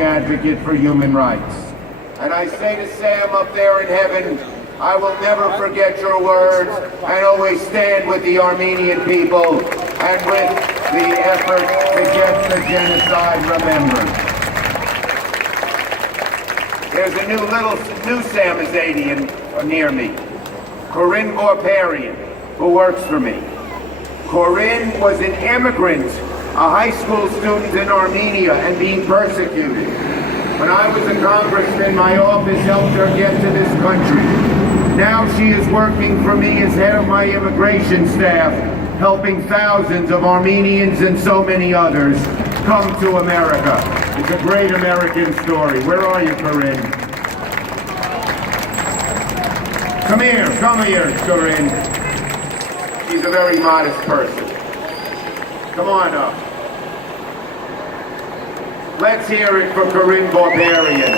advocate for human rights. And I say to Sam up there in heaven, I will never forget your words and always stand with the Armenian people and with the effort to get the genocide remembered. There's a new Samizadian near me, Corinne Gorparian, who works for me. Corinne was an immigrant, a high school student in Armenia and being persecuted. When I was a congressman, my office helped her get to this country. Now she is working for me as head of my immigration staff, helping thousands of Armenians and so many others come to America. It's a great American story. Where are you, Corinne? Come here, Corinne. She's a very modest person. Come on up. Let's hear it for Corinne Gorparian.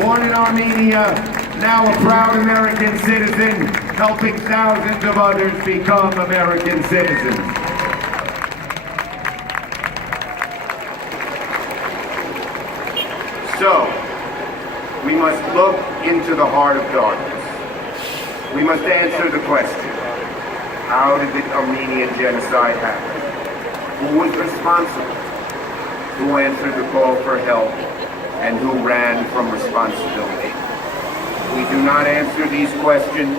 Born in Armenia, now a proud American citizen, helping thousands of others become American citizens. So, we must look into the heart of darkness. We must answer the question, how did the Armenian genocide happen? Who was responsible? Who answered the call for help? And who ran from responsibility? If we do not answer these questions,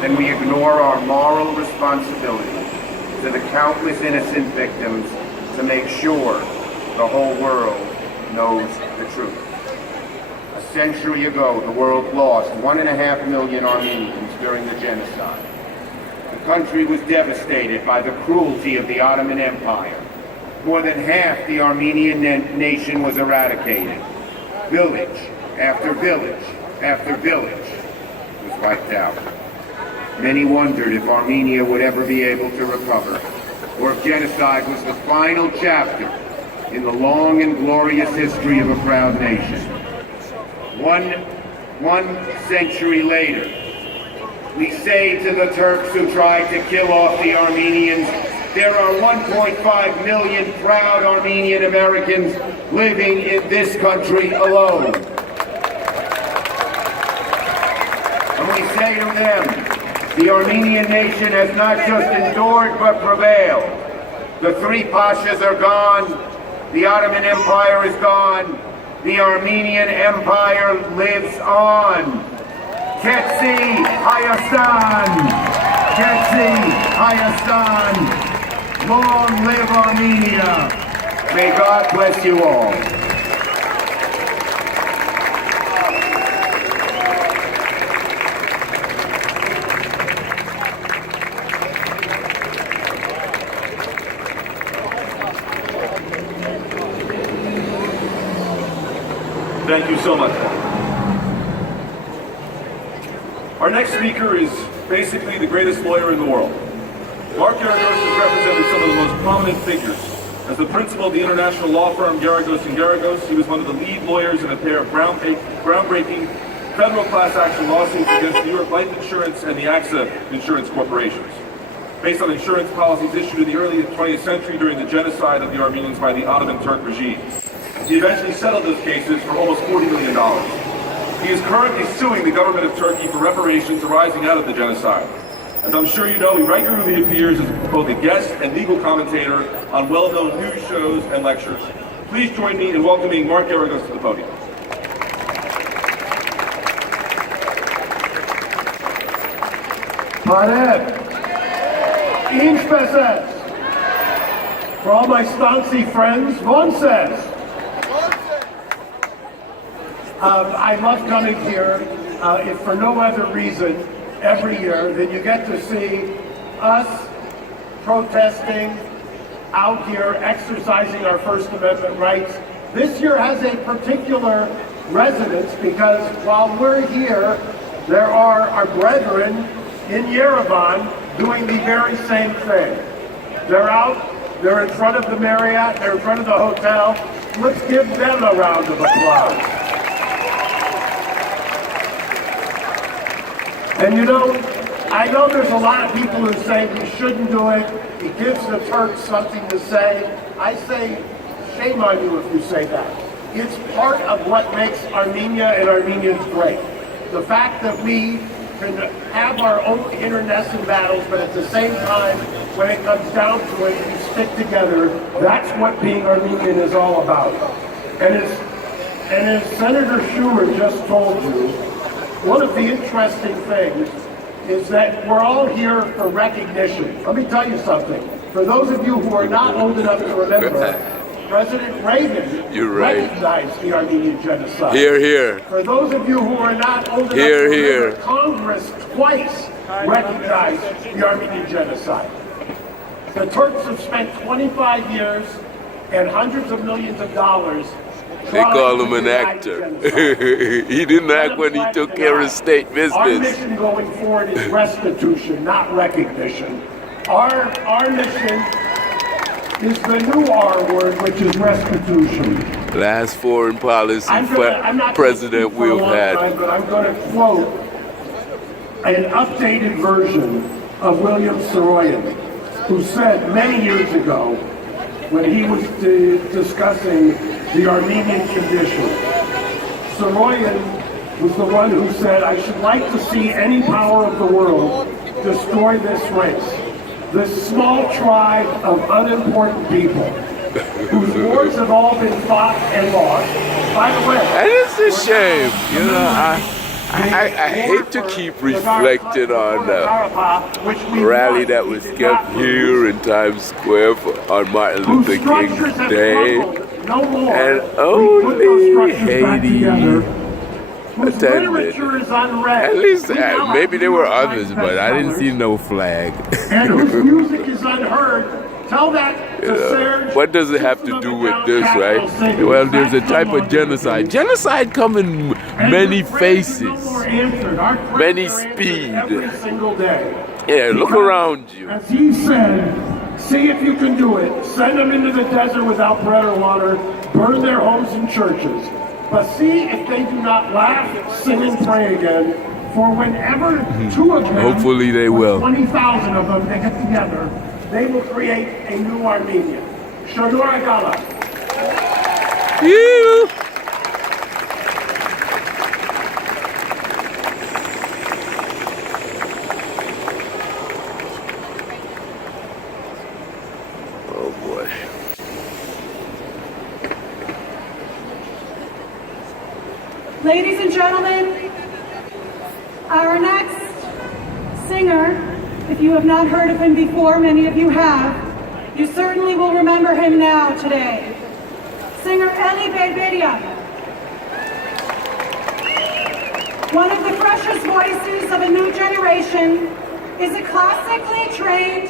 then we ignore our moral responsibility to the countless innocent victims to make sure the whole world knows the truth. A century ago, the world lost 1.5 million Armenians during the genocide. The country was devastated by the cruelty of the Ottoman Empire. More than half the Armenian nation was eradicated. Village after village after village was wiped out. Many wondered if Armenia would ever be able to recover, or if genocide was the final chapter in the long and glorious history of a proud nation. One century later, we say to the Turks who tried to kill off the Armenians, there are 1.5 million proud Armenian Americans living in this country alone. And we say to them, the Armenian nation has not just endured but prevailed. The three pashas are gone, the Ottoman Empire is gone, the Armenian Empire lives on. Ketsi Hayastan! Ketsi Hayastan! Long live Armenia! May God bless you all. Thank you so much. Our next speaker is basically the greatest lawyer in the world. Mark Garagos has represented some of the most prominent figures. As the principal of the international law firm Garagos & Garagos, he was one of the lead lawyers in a pair of groundbreaking federal class action lawsuits against New York Life Insurance and the AXA insurance corporations, based on insurance policies issued in the early 20th century during the genocide of the Armenians by the Ottoman Turk regime. He eventually settled those cases for almost $40 million. He is currently suing the government of Turkey for reparations arising out of the genocide. As I'm sure you know, he regularly appears as both a guest and legal commentator on well-known news shows and lectures. Please join me in welcoming Mark Garagos to the podium. For all my Stancy friends, one says. I love coming here, if for no other reason, every year than you get to see us protesting out here, exercising our First Amendment rights. This year has a particular resonance because while we're here, there are our brethren in Yerevan doing the very same thing. They're out, they're in front of the Marriott, they're in front of the hotel. Let's give them a round of applause. And you know, I know there's a lot of people who say we shouldn't do it. It gives the Turks something to say. I say shame on you if you say that. It's part of what makes Armenia and Armenians great. The fact that we can have our own internecine battles, but at the same time, when it comes down to it, we stick together. That's what being Armenian is all about. And as Senator Schumer just told you, one of the interesting things is that we're all here for recognition. Let me tell you something. For those of you who are not old enough to remember, President Reagan recognized the Armenian genocide. Here, here. For those of you who are not old enough Here, to here. remember, Congress twice recognized the Armenian genocide. The Turks have spent 25 years and hundreds of millions of dollars. They call him an actor. He didn't act when he took care of state Our business. mission going forward is restitution, not recognition. Our mission is the new R word, which is restitution. Last foreign policy I'm not president for a we've long had. time, but I'm going to quote an updated version of William Saroyan, who said many years ago, when he was discussing the Armenian condition, Saroyan was the one who said, "I should like to see any power of the world destroy this race, this small tribe of unimportant people, whose wars have all been fought and lost." By the way, And it's a shame, you know, I hate to keep reflecting on the rally that was kept here in Times Square on Martin Luther King Day, and only Haiti attended. At least, maybe there were others, but I didn't see no flag. And whose music is unheard. Tell that to Serge. What does it have to do with this, right? Well, there's a type of genocide. Genocide come in many faces, many speed. Every single day. Yeah, look around you. As he said, see if you can do it. Send them into the desert without bread or water. Burn their homes and churches. But see if they do not laugh, sing, and pray again. For whenever two of them, Hopefully they will. 20,000 of them, they get together, they will create a new Armenia. Shador Agala. Phew. Oh boy. Ladies and gentlemen, our next singer, if you have not heard of him before, many of you have, you certainly will remember him now today. Singer Eli Beyberia, one of the freshest voices of a new generation, is a classically trained